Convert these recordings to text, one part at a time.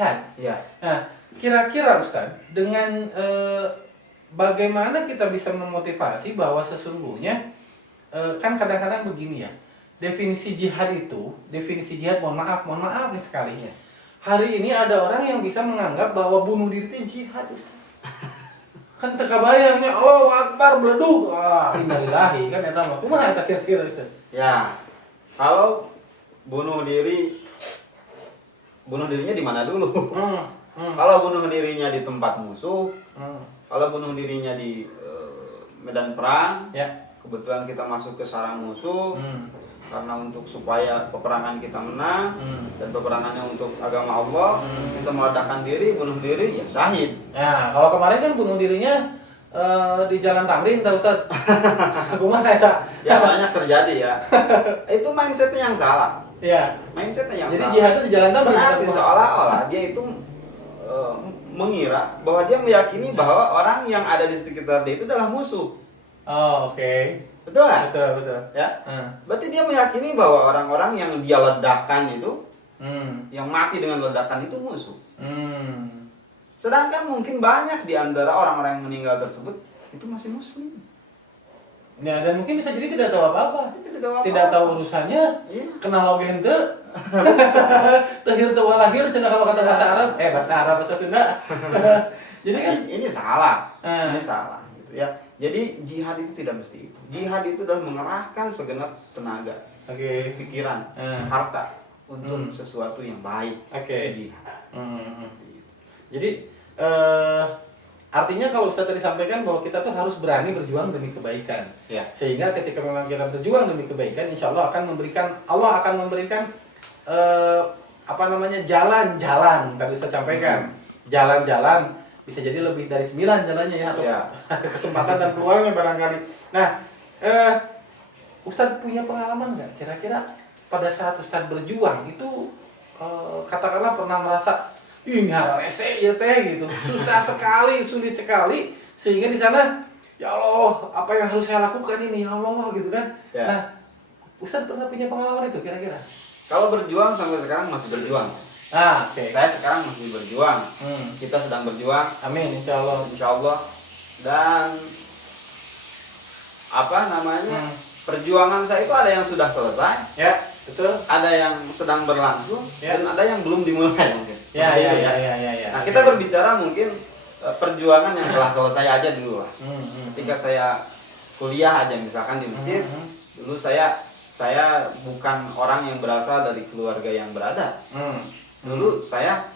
jihad. Iya. Nah, kira-kira Ustaz, dengan bagaimana kita bisa memotivasi bahwa sesungguhnya kan kadang-kadang begini ya. Definisi jihad, mohon maaf nih sekali. Iya. Hari ini ada orang yang bisa menganggap bahwa bunuh diri itu jihad, Ustaz. Kan teka bayangnya Allahu Akbar beleduk. Wah, innalillahi kan eta mah. Kumaha eta kira-kira Ustaz? Ya. Kalau bunuh dirinya di mana dulu? Kalau bunuh dirinya di tempat musuh, kalau bunuh dirinya di medan perang, Ya. kebetulan kita masuk ke sarang musuh, karena untuk supaya peperangan kita menang dan peperangannya untuk agama Allah, kita meledakkan diri, bunuh diri, ya syahid. Nah, kalau kemarin kan bunuh dirinya di Jalan Tamrin, tahu Ustaz? Kumaha eta? Ya banyak terjadi ya. Itu mindsetnya yang salah. Iya. Mindsetnya yang Jadi salah. jihad itu di Jalan Tamrin. Berarti seolah-olah dia itu mengira bahwa dia meyakini bahwa orang yang ada di sekitar dia itu adalah musuh. Oh, oke. Betul nggak? Betul. Ya. Berarti dia meyakini bahwa orang-orang yang dia ledakan itu, yang mati dengan ledakan itu musuh. Sedangkan mungkin banyak di antara orang-orang yang meninggal tersebut itu masih muslim. Ya, dan mungkin bisa jadi tidak tahu apa-apa. Tidak tahu urusannya. Iya. Kenal loge henteu. Teu teu walahir cenah kalau kata bahasa Arab, bahasa Sunda. Jadi kan ini salah. Ini salah gitu ya. Jadi jihad itu tidak mesti itu. Jihad itu adalah mengerahkan segenap tenaga, pikiran, harta untuk sesuatu yang baik. Jihad. Jadi artinya kalau Ustaz tadi sampaikan bahwa kita tuh harus berani berjuang demi kebaikan. Ya. Sehingga ketika memang kita berjuang demi kebaikan, insya Allah akan memberikan jalan-jalan tadi Ustaz sampaikan. Jalan-jalan bisa jadi lebih dari 9 jalannya ya, atau kesempatan dan peluangnya barangkali. Nah, Ustaz punya pengalaman nggak? Kira-kira pada saat Ustaz berjuang itu katakanlah pernah merasa ini rese ya teh gitu, susah sekali, sulit sekali, sehingga di sana ya Allah apa yang harus saya lakukan ini ya Allah gitu kan. Ya. Nah, Ustaz pernah punya pengalaman itu kira-kira? Kalau berjuang sampai sekarang masih berjuang. Oke. Saya sekarang masih berjuang. Kita sedang berjuang. Amin, insya Allah. Insya Allah. Dan perjuangan saya itu ada yang sudah selesai. Ya, betul. Ada yang sedang berlangsung. Ya. Dan ada yang belum dimulai mungkin. Ya. Nah, kita berbicara mungkin perjuangan yang telah selesai aja dulu lah. Ketika saya kuliah aja misalkan di Mesir, dulu saya bukan orang yang berasal dari keluarga yang berada. Dulu saya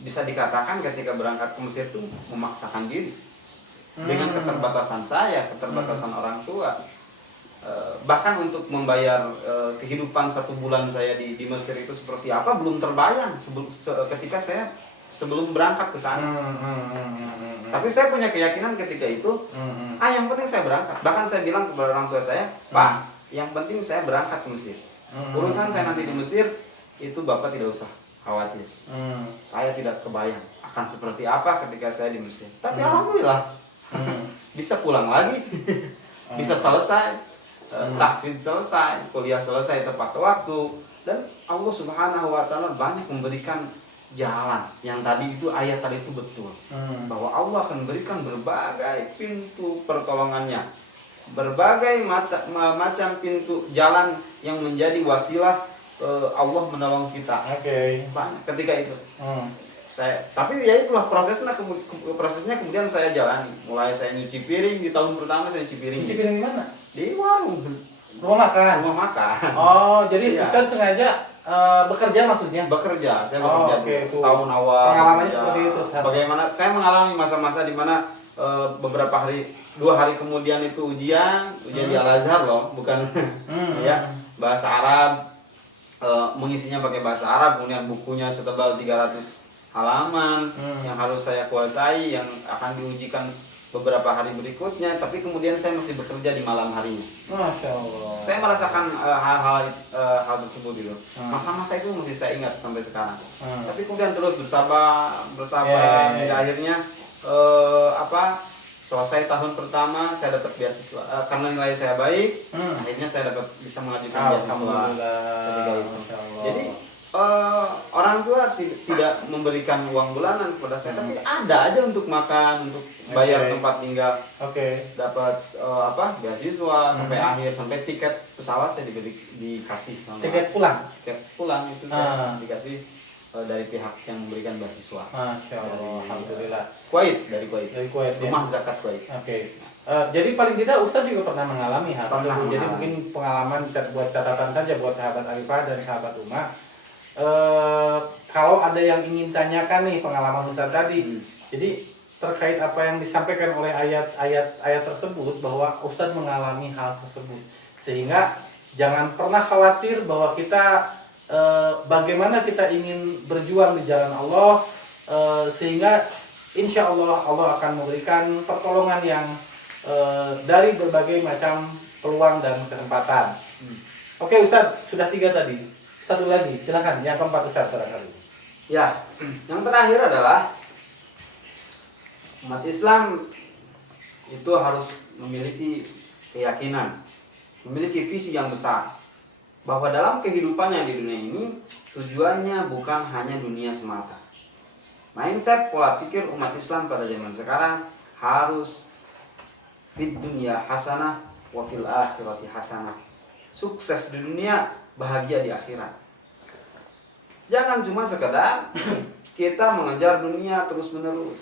bisa dikatakan ketika berangkat ke Mesir itu memaksakan diri dengan keterbatasan saya, keterbatasan orang tua. Bahkan untuk membayar kehidupan 1 bulan saya di Mesir itu seperti apa belum terbayang ketika saya sebelum berangkat ke sana. Tapi saya punya keyakinan ketika itu, yang penting saya berangkat. Bahkan saya bilang kepada orang tua saya, Pak, yang penting saya berangkat ke Mesir. Urusan saya nanti di Mesir itu Bapak tidak usah khawatir. Saya tidak kebayang akan seperti apa ketika saya di Mesir. Tapi alhamdulillah bisa pulang lagi, bisa selesai. Tahfidz selesai, kuliah selesai tepat waktu, dan Allah Subhanahu wa Ta'ala banyak memberikan jalan. Yang tadi itu ayat tadi itu betul, bahwa Allah akan memberikan berbagai pintu pertolongannya, berbagai macam pintu jalan yang menjadi wasilah Allah menolong kita. Banyak ketika itu. Tapi ya itulah prosesnya kemudian saya jalani. Mulai saya nyuci piring di tahun pertama saya nyuci piring. Nyuci piring di mana? Di warung. Rumah makan. Oh, jadi Ustaz sengaja bekerja maksudnya? Bekerja, saya bekerja tahun awal. Pengalamannya seperti itu. Bagaimana saya mengalami masa-masa di mana beberapa hari, 2 hari kemudian itu ujian di Al-Azhar loh, bukan ya bahasa Arab, mengisinya pakai bahasa Arab, kemudian bukunya setebal 300 halaman yang harus saya kuasai, yang akan diujikan beberapa hari berikutnya, tapi kemudian saya masih bekerja di malam harinya. Masya Allah. Saya merasakan hal tersebut itu. Masa-masa itu masih saya ingat sampai sekarang. Tapi kemudian terus bersabar, hingga akhirnya selesai tahun pertama saya dapat beasiswa karena nilai saya baik. Akhirnya saya bisa mengajukan beasiswa ketika itu. Jadi orang tua tidak memberikan uang bulanan kepada saya, tapi ada aja untuk makan, untuk bayar tempat tinggal, dapat beasiswa sampai akhir, sampai tiket pesawat saya dikasih sama tiket pulang itu saya dikasih dari pihak yang memberikan beasiswa. Masya Allah, alhamdulillah. Dari Kuwait. Ya? Rumah Zakat Kuwait. Jadi paling tidak Ustadz juga pernah mengalami hal tersebut. Jadi mengalami. mungkin pengalaman buat catatan saja buat sahabat Arifah dan sahabat Uma. Kalau ada yang ingin tanyakan nih pengalaman Ustadz tadi, jadi terkait apa yang disampaikan oleh ayat tersebut bahwa Ustadz mengalami hal tersebut, sehingga jangan pernah khawatir bahwa kita bagaimana kita ingin berjuang di jalan Allah, sehingga insya Allah Allah akan memberikan pertolongan yang dari berbagai macam peluang dan kesempatan. Oke Ustadz, sudah 3 tadi. Satu lagi, silakan. Yang keempat Ustadz barangkali. Ya, yang terakhir adalah umat Islam itu harus memiliki keyakinan, memiliki visi yang besar, bahwa dalam kehidupannya di dunia ini tujuannya bukan hanya dunia semata. Mindset pola pikir umat Islam pada zaman sekarang harus fid dunya hasanah wa fil akhirati hasanah. Sukses di dunia, bahagia di akhirat. Jangan cuma sekedar kita mengejar dunia terus menerus.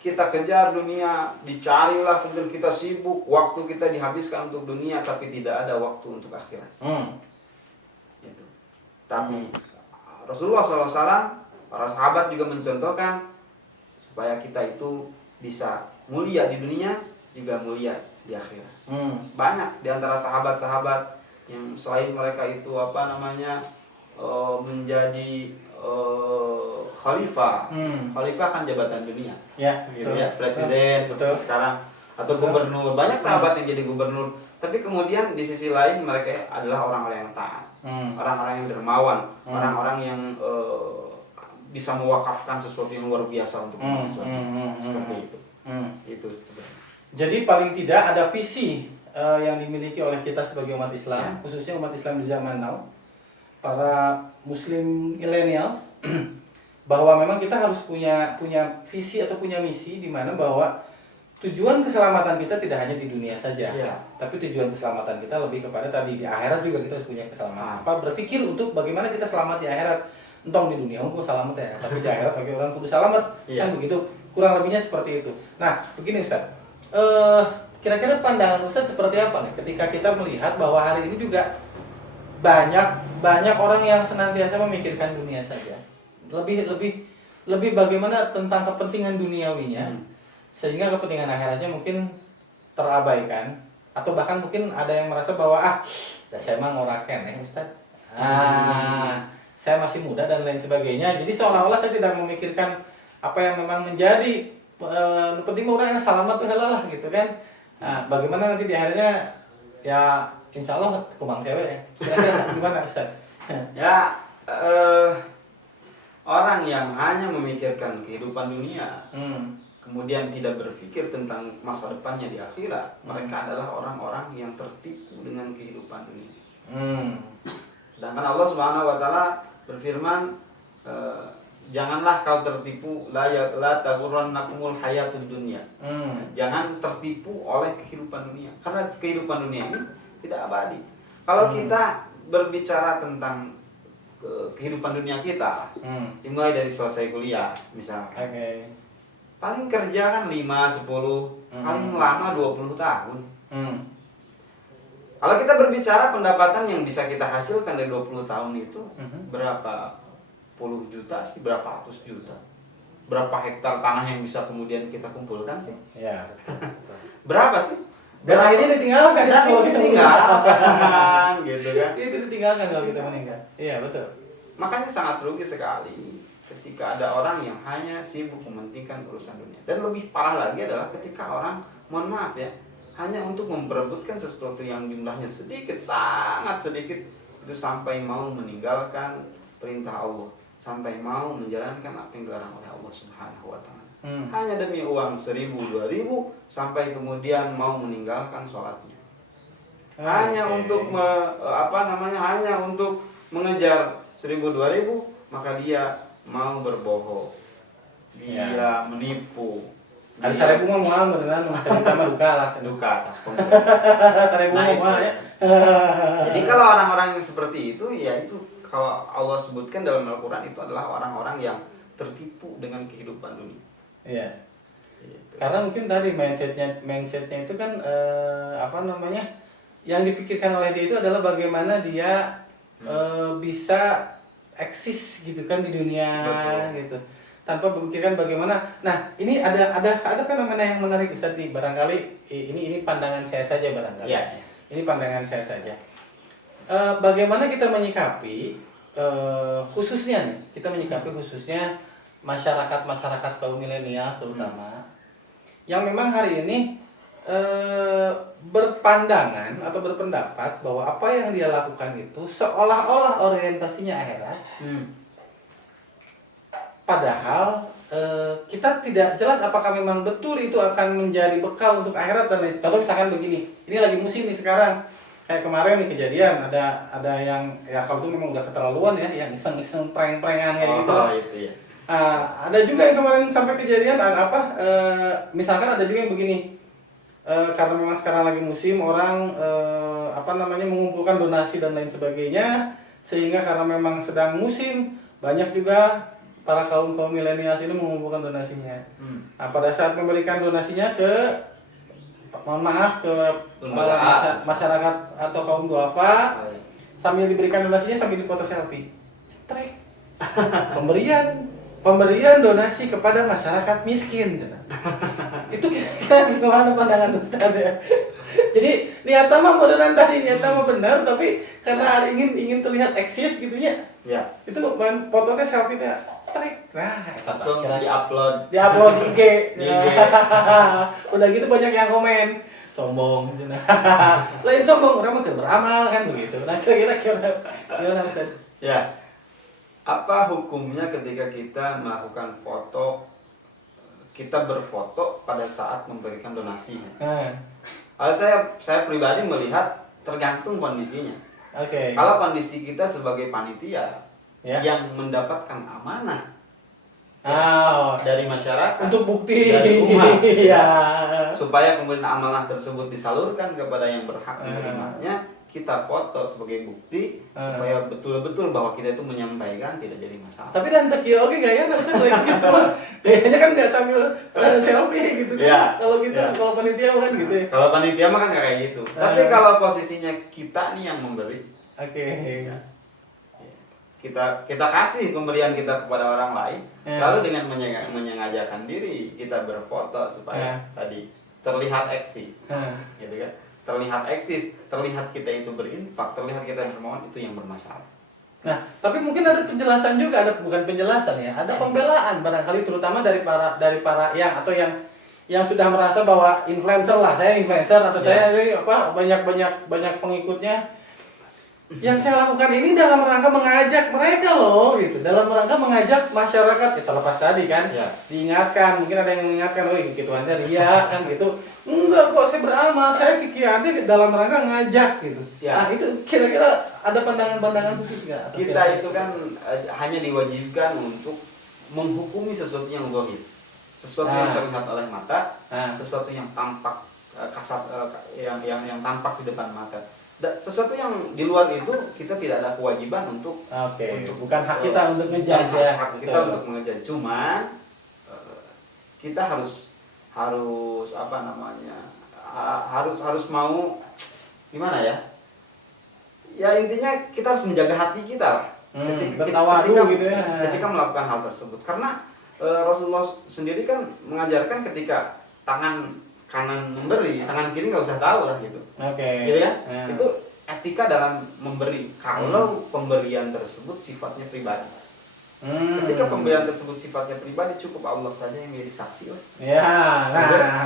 Kita kejar dunia, dicarilah, kemudian kita sibuk, waktu kita dihabiskan untuk dunia, tapi tidak ada waktu untuk akhirat. Gitu. Tapi Rasulullah SAW, para sahabat juga mencontohkan supaya kita itu bisa mulia di dunia, juga mulia di akhirat. Banyak di antara sahabat-sahabat yang selain mereka itu menjadi khalifah. Khalifah kan jabatan dunia. Ya, gitu ya, presiden seperti sekarang atau gubernur. Banyak sahabat yang jadi gubernur. Tapi kemudian di sisi lain mereka adalah orang-orang yang taat, orang-orang yang dermawan, orang-orang yang bisa mewakafkan sesuatu yang luar biasa untuk manusia. Seperti itu. Itu sebenarnya. Jadi paling tidak ada visi yang dimiliki oleh kita sebagai umat Islam, khususnya umat Islam di zaman now, para Muslim millennials, bahwa memang kita harus punya visi atau punya misi di mana bahwa tujuan keselamatan kita tidak hanya di dunia saja, tapi tujuan keselamatan kita lebih kepada tadi di akhirat juga kita harus punya keselamatan. Berpikir untuk bagaimana kita selamat di akhirat, entong di dunia aku selamat ya, tapi di akhirat bagi orang kudu selamat, kan begitu, kurang lebihnya seperti itu. Nah, begini Ustaz. Kira-kira pandangan Ustaz seperti apa nih ketika kita melihat bahwa hari ini juga banyak orang yang senantiasa memikirkan dunia saja, lebih bagaimana tentang kepentingan duniawinya, sehingga kepentingan akhiratnya mungkin terabaikan, atau bahkan mungkin ada yang merasa bahwa saya mah ngoraken ya Ustaz, saya masih muda dan lain sebagainya, jadi seolah-olah saya tidak memikirkan apa yang memang menjadi penting orang yang selamat tuh halalah gitu kan. Nah, bagaimana nanti di akhirnya ya insya Allah kembang cewek ya. Kira-kira gimana Ustaz? Ya, orang yang hanya memikirkan kehidupan dunia, kemudian tidak berpikir tentang masa depannya di akhirat, mereka adalah orang-orang yang tertipu dengan kehidupan dunia. Sedangkan Allah Subhanahu wa taala berfirman, janganlah kau tertipu, la taghurrannakumul hayatud dunya. Jangan tertipu oleh kehidupan dunia, karena kehidupan dunia ini tidak abadi. Kalau kita berbicara tentang kehidupan dunia kita, dimulai dari selesai kuliah misalnya, paling kerja kan 5, 10, paling lama 20 tahun. Kalau kita berbicara pendapatan yang bisa kita hasilkan dari 20 tahun itu, berapa puluh juta sih, berapa ratus juta, berapa hektar tanah yang bisa kemudian kita kumpulkan sih? Ya. Berapa sih? Dan akhirnya ditinggalkan kalau kita ditinggalkan, gitu kan? Itu ditinggalkan kalau kita meninggal. Iya betul. Makanya sangat rugi sekali ketika ada orang yang hanya sibuk mementingkan urusan dunia. Dan lebih parah lagi adalah ketika orang, mohon maaf ya, hanya untuk memperebutkan sesuatu yang jumlahnya sedikit, sangat sedikit, itu sampai mau meninggalkan perintah Allah, sampai mau menjalankan apa yang dilarang oleh Allah Subhanahu wa taala. Hanya demi uang 1.000, 2.000, sampai kemudian mau meninggalkan sholatnya. Hanya untuk hanya untuk mengejar 1000 2000, maka dia mau berbohong, dia menipu. Ada 1000 mah moal beneran cerita mah duka lah. Duka. 1000 Nah, mah moal ya. Jadi kalau orang-orang yang seperti itu, ya itu kalau Allah sebutkan dalam Al-Quran itu adalah orang-orang yang tertipu dengan kehidupan dunia. Iya. Karena mungkin tadi mindsetnya itu kan yang dipikirkan oleh dia itu adalah bagaimana dia bisa eksis gitu kan di dunia. Betul. Gitu, tanpa memikirkan bagaimana. Nah, ini ada fenomena yang menarik Ustaz nih, barangkali ini pandangan saya saja barangkali. Ya. Ini pandangan saya saja. Bagaimana kita menyikapi khususnya masyarakat kaum milenial terutama yang memang hari ini berpandangan atau berpendapat bahwa apa yang dia lakukan itu seolah-olah orientasinya akhirat. Padahal kita tidak jelas apakah memang betul itu akan menjadi bekal untuk akhirat dan lain. Contoh misalkan begini, ini lagi musim nih sekarang. Kayak kemarin nih kejadian ada yang ya kalau itu memang udah keterlaluan ya, yang iseng-iseng prank-prankan kayak gitu. Itu ya. Ada juga yang kemarin sampai kejadian misalkan ada juga yang begini. Karena memang sekarang lagi musim, orang mengumpulkan donasi dan lain sebagainya, sehingga karena memang sedang musim, banyak juga para kaum milenial ini mengumpulkan donasinya. Nah, pada saat memberikan donasinya ke masyarakat atau kaum duafa, sambil diberikan donasinya sambil dipoto selfie. Cetrek. Pemberian donasi kepada masyarakat miskin. Itu kira-kira gimana pandangan Ustaz ya? Jadi niatnya mah benar, tapi karena ingin terlihat eksis gitu ya. Ya. Itu fotonya selfie teh strike. Nah, langsung diupload di IG. Udah gitu banyak yang komen sombong gitu. Lain sombong, orang mah beramal kan begitu. Nah, kira-kira gimana Ustaz? Ya. Apa hukumnya ketika kita melakukan kita berfoto pada saat memberikan donasi? Saya pribadi melihat tergantung kondisinya. Kalau kondisi kita sebagai panitia yang mendapatkan amanah dari masyarakat untuk bukti dari umat, ya. Supaya kemudian amanah tersebut disalurkan kepada yang berhak menerimanya, kita foto sebagai bukti supaya betul-betul bahwa kita itu menyampaikan, tidak jadi masalah. Tapi dan tekio oke gak ya? Nggak usah lagi gitu. Kayaknya kan nggak sambil selfie gitu kan? Ya, kalau panitia kan gitu ya. Kalau panitia mah kan nggak kayak gitu. Tapi kalau posisinya kita nih yang memberi, kita kasih pemberian kita kepada orang lain, lalu dengan menyengajakan diri kita berfoto supaya tadi terlihat eksis, gitu kan? Terlihat eksis, terlihat kita itu berinfak, terlihat kita bermohon, itu yang bermasalah. Nah, tapi mungkin ada penjelasan juga, bukan penjelasan ya, ada pembelaan barangkali terutama dari para yang sudah merasa bahwa influencer lah, saya influencer atau saya ini banyak pengikutnya. Yang saya lakukan ini dalam rangka mengajak mereka loh gitu, dalam rangka mengajak masyarakat, kita lepas tadi kan, diingatkan, mungkin ada yang mengingatkan, oh gitu aja ria kan gitu. Enggak kok, saya beramal, saya kikiannya dalam rangka ngajak gitu. Nah itu kira-kira ada pandangan khusus nggak? Kita itu kan hanya diwajibkan untuk menghukumi sesuatu yang zahir, sesuatu yang terlihat oleh mata, sesuatu yang tampak kasat, yang tampak di depan mata. Sesuatu yang di luar itu kita tidak ada kewajiban untuk bukan hak kita untuk ngejudge ya. Hak kita untuk ngejudge, cuman kita harus harus mau gimana ya? Ya intinya kita harus menjaga hati kita lah. Ketika melakukan hal tersebut, karena Rasulullah sendiri kan mengajarkan ketika tangan kanan memberi, tangan kiri nggak usah tahu lah gitu. Gitu ya. Itu etika dalam memberi. Kalau pemberian tersebut sifatnya pribadi. Ketika pemberian tersebut sifatnya pribadi, cukup Allah saja yang menjadi saksi lah. Ya,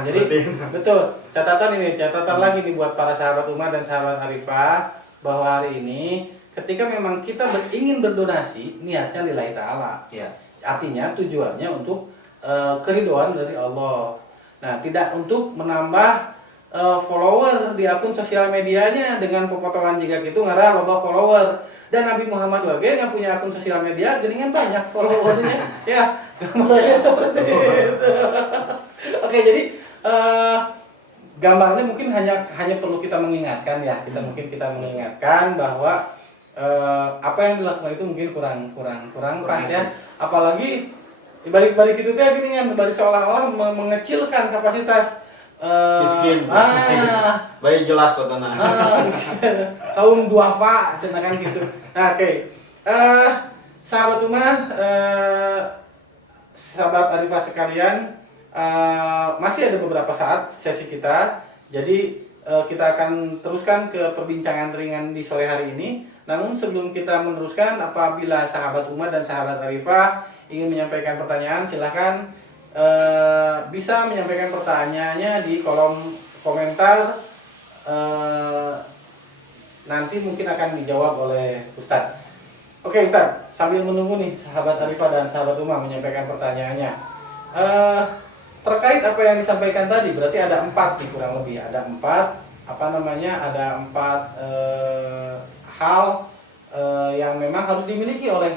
jadi betul. Catatan lagi nih buat para sahabat Umar dan sahabat Arifah, bahwa hari ini ketika memang kita ingin berdonasi, niatnya lillahi ta'ala. Artinya tujuannya untuk keridhaan dari Allah. Nah, tidak untuk menambah follower di akun sosial medianya dengan pepotongan jika gitu ngara loba follower. Dan Nabi Muhammad wage nggak punya akun sosial media geningan banyak followernya ya gambarnya seperti itu. Oke, jadi gambarnya mungkin hanya perlu kita mengingatkan ya, kita mengingatkan bahwa apa yang dilakukan itu mungkin kurang pas ya, apalagi balik itu teh gini kan, balik seolah-olah mengecilkan kapasitas miskin. Baik jelas kotona. Kaum duafa senakan gitu. Nah, oke. Sahabat Ummah, sahabat Arifah sekalian, masih ada beberapa saat sesi kita. Jadi kita akan teruskan ke perbincangan ringan di sore hari ini. Namun sebelum kita meneruskan, apabila sahabat Ummah dan sahabat Arifah ingin menyampaikan pertanyaan, silahkan bisa menyampaikan pertanyaannya di kolom komentar. Nanti mungkin akan dijawab oleh Ustadz. Oke Ustadz, sambil menunggu nih sahabat Arifah dan sahabat Ummah menyampaikan pertanyaannya. Terkait apa yang disampaikan tadi, berarti ada 4 nih kurang lebih. Ada 4 ada 4 hal yang memang harus dimiliki oleh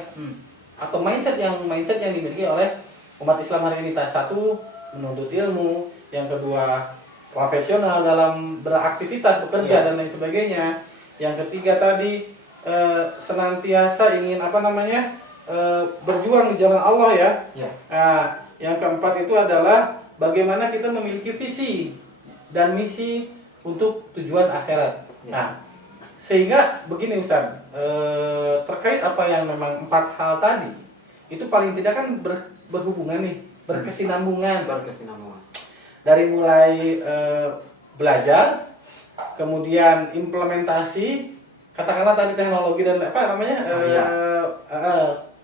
atau mindset yang dimiliki oleh umat Islam hari ini. Satu, menuntut ilmu. Yang kedua, profesional dalam beraktivitas, bekerja dan lain sebagainya. Yang ketiga tadi, senantiasa ingin berjuang di jalan Allah ya. Nah, yang keempat itu adalah bagaimana kita memiliki visi dan misi untuk tujuan akhirat. Nah, sehingga begini Ustaz, terkait apa yang memang 4 hal tadi, itu paling tidak kan berhubungan nih, berkesinambungan. Dari mulai belajar, kemudian implementasi, katakanlah tadi teknologi dan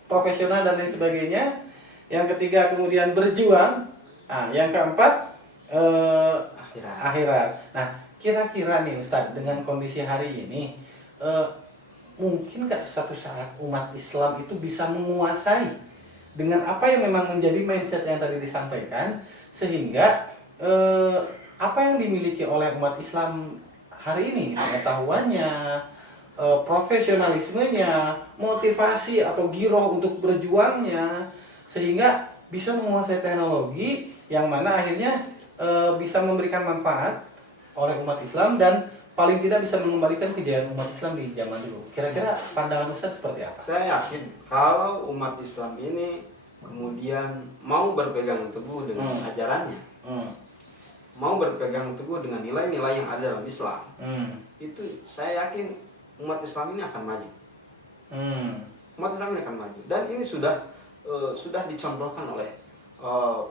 profesional dan lain sebagainya. Yang ketiga kemudian berjuang. Nah, yang keempat akhirat. Nah, kira-kira nih Ustadz, dengan kondisi hari ini, mungkin nggak suatu saat umat Islam itu bisa menguasai dengan apa yang memang menjadi mindset yang tadi disampaikan, sehingga apa yang dimiliki oleh umat Islam hari ini, pengetahuannya, profesionalismenya, motivasi atau giroh untuk berjuangnya, sehingga bisa menguasai teknologi yang mana akhirnya bisa memberikan manfaat oleh umat Islam dan paling tidak bisa mengembalikan kejayaan umat Islam di zaman dulu. Kira-kira pandangan Ustaz seperti apa? Saya yakin kalau umat Islam ini kemudian mau berpegang teguh dengan ajarannya, mau berpegang teguh dengan nilai-nilai yang ada dalam Islam, itu saya yakin umat Islam ini akan maju. Umat Islam ini akan maju. Dan ini sudah dicontohkan oleh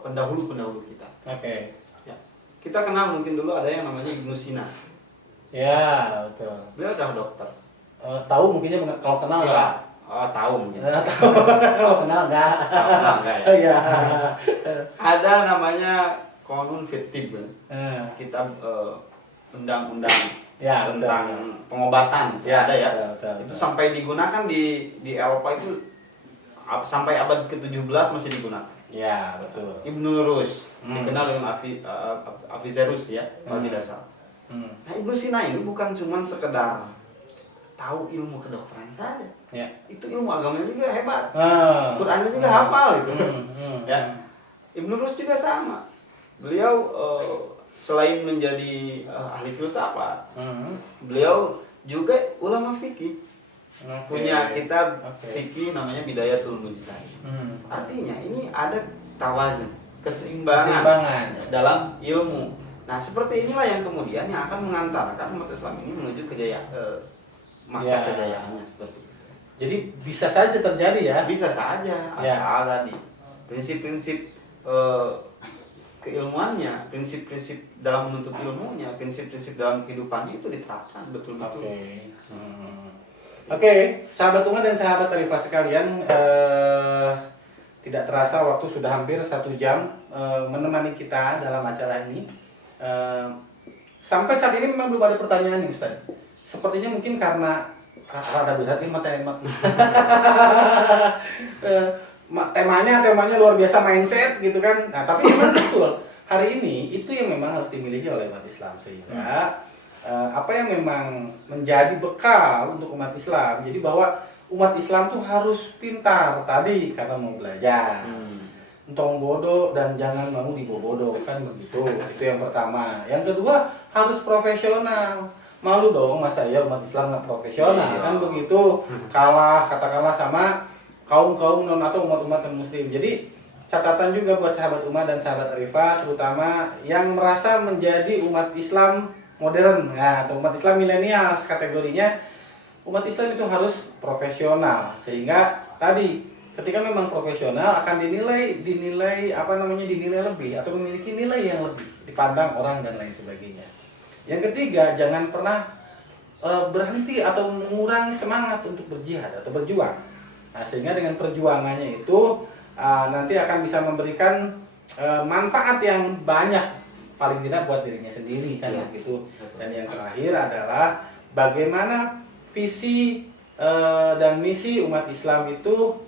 pendahulu-pendahulu kita. Oke. Ya. Kita kenal mungkin dulu ada yang namanya Ibnu Sina. Ya, betul. Beliau adalah dokter. Tahu mungkinnya kalau kenal enggak? Tahu mungkin. Kalau kenal enggak? Kalau kenal enggak ya? Iya. Ada namanya Qanun fit Tibb. Kitab undang-undang tentang pengobatan. Ada ya. Betul. Itu sampai digunakan di Eropa itu sampai abad ke-17 masih digunakan. Ya, betul. Ibnu Rus dikenal dengan Avicenna ya, kalau tidak salah. Nah, Ibnu Sina ini bukan cuma sekedar tahu ilmu kedokteran saja. Ya. Itu ilmu agamanya juga hebat. Qurannya juga hafal itu. Ya. Ibnu Rus juga sama. Beliau selain menjadi ahli filsafat, beliau juga ulama fikih. Punya kitab fikih namanya Bidayatul Mujtahid. Artinya ini ada tawazun, keseimbangan dalam ilmu. Nah, seperti inilah yang kemudian yang akan mengantarkan umat Islam ini menuju masa kejayaannya seperti itu. Jadi bisa saja terjadi ya? Bisa saja, asal tadi prinsip-prinsip keilmuannya, prinsip-prinsip dalam menuntut ilmunya, prinsip-prinsip dalam kehidupannya itu diterapkan betul-betul. Oke, sahabat Ummah dan sahabat Arifah sekalian, tidak terasa waktu sudah hampir 1 jam menemani kita dalam acara ini. Sampai saat ini memang belum ada pertanyaan nih Ustaz. Sepertinya mungkin karena rada berat nih temanya luar biasa mindset gitu kan. Nah, tapi memang betul hari ini itu yang memang harus dimiliki oleh umat Islam, sehingga apa yang memang menjadi bekal untuk umat Islam. Jadi bahwa umat Islam tuh harus pintar tadi karena mau belajar. Entong bodoh dan jangan mau dibodoh, kan begitu. Itu yang pertama. Yang kedua, harus profesional. Malu dong masa ya umat Islam nggak profesional, kan begitu. Katakanlah sama kaum non atau umat-umat non muslim. Jadi catatan juga buat sahabat umat dan sahabat Arifah, terutama yang merasa menjadi umat Islam modern, nah, atau umat Islam milenial kategorinya. Umat Islam itu harus profesional, sehingga tadi ketika memang profesional akan dinilai dinilai lebih atau memiliki nilai yang lebih dipandang orang dan lain sebagainya. Yang ketiga, jangan pernah berhenti atau mengurangi semangat untuk berjihad atau berjuang. Nah, sehingga dengan perjuangannya itu nanti akan bisa memberikan manfaat yang banyak, paling tidak buat dirinya sendiri, kan gitu. Dan yang terakhir adalah bagaimana visi dan misi umat Islam itu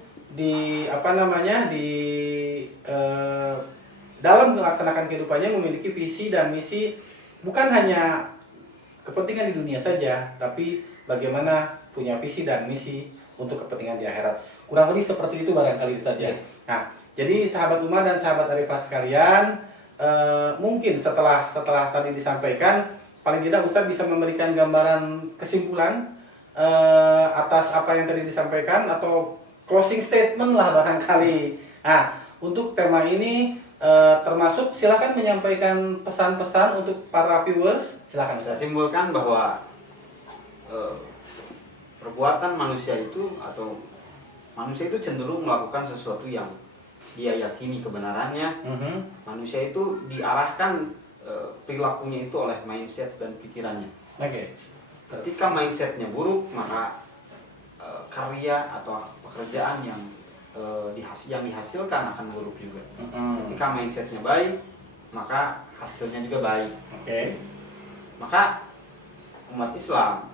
dalam melaksanakan kehidupannya memiliki visi dan misi, bukan hanya kepentingan di dunia saja, tapi bagaimana punya visi dan misi untuk kepentingan di akhirat. Kurang lebih seperti itu barangkali Ustaz ya. Nah, jadi sahabat umat dan sahabat Arifah sekalian, mungkin setelah tadi disampaikan, paling tidak Ustaz bisa memberikan gambaran kesimpulan atas apa yang tadi disampaikan, atau closing statement lah barangkali. Nah, untuk tema ini termasuk silakan menyampaikan pesan-pesan untuk para viewers. Silakan Saya Ustaz. simpulkan bahwa perbuatan manusia itu cenderung melakukan sesuatu yang dia yakini kebenarannya. Manusia itu diarahkan perilakunya itu oleh mindset dan pikirannya. Oke. Ketika mindsetnya buruk, maka karya atau pekerjaan yang dihasilkan akan buruk juga. Ketika mindsetnya baik, maka hasilnya juga baik. Oke. Maka umat Islam,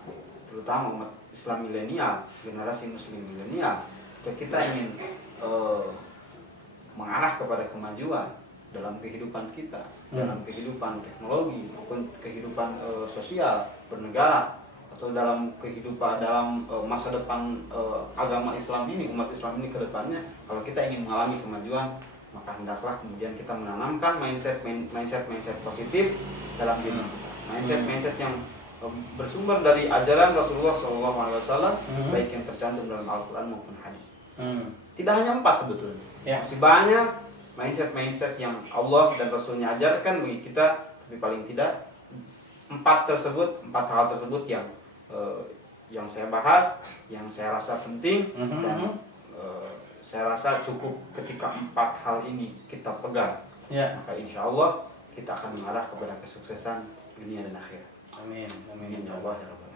terutama umat Islam milenial, generasi muslim milenial, kita ingin mengarah kepada kemajuan dalam kehidupan kita, dalam kehidupan teknologi maupun kehidupan sosial bernegara, atau dalam kehidupan masa depan agama Islam ini, umat Islam ini ke depannya. Kalau kita ingin mengalami kemajuan, maka hendaklah kemudian kita menanamkan mindset positif dalam diri kita. Mindset yang bersumber dari ajaran Rasulullah SAW, baik yang tercantum dalam Al-Quran maupun hadis. Tidak hanya 4 sebetulnya, masih banyak mindset yang Allah dan Rasulnya ajarkan bagi kita, tapi paling tidak 4 hal tersebut yang saya bahas, yang saya rasa penting, dan saya rasa cukup ketika 4 hal ini kita pegang, maka insya Allah kita akan mengarah kepada kesuksesan dunia dan akhirat. Amin. Amin ya Allah ya Rabbal alamin.